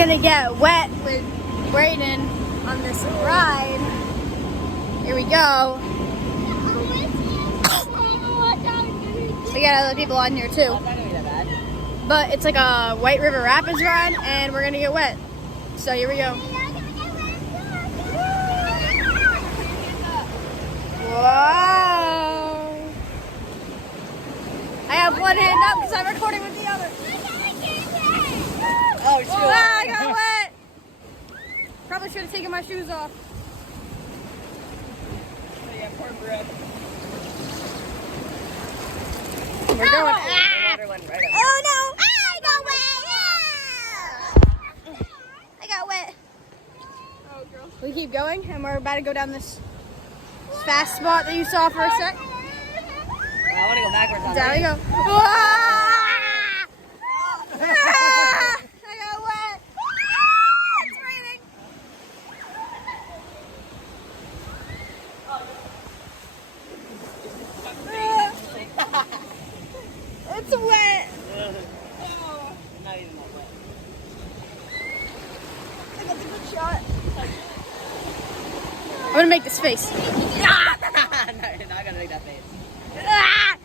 gonna get wet with Brayden on this ride. Here we go. We got other people on here too. It's not gonna be that bad. But it's like a White River Rapids ride and we're gonna get wet. So here we go. Wow. I have one hand up because I'm recording with the other. Oh, shoot. I got wet. Probably should have taken my shoes off. Yeah, poor Brooke. We're going. The water went right up. Oh no! I got wet! I got wet. Oh, girl. We keep going and we're about to go down this fast spot that you saw for a sec. I want to go backwards on Down we that. go. Ah! Ah! I got wet. Ah! It's raining. Ah! It's wet. Not even that wet. I got the good shot. I'm gonna make this face. No, you're not gonna make that face. Ah!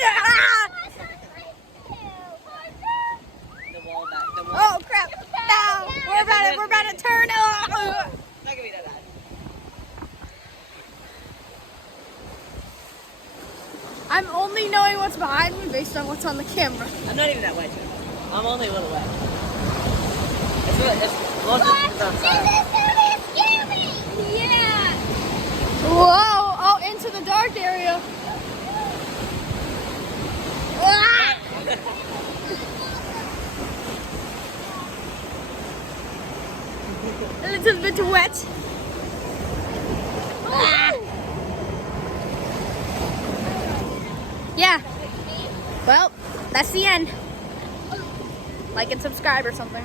Ah! The wall back. The wall. Oh crap! No, we're about to turn. Oh. It's not gonna be that bad. I'm only knowing what's behind me based on what's on the camera. I'm not even that wet. I'm only a little wet. It's really, it's most of it's outside. Yeah. Whoa! Oh, into the dark area. Ah! A little bit wet. Ah! Yeah. Well, that's the end. Like and subscribe or something.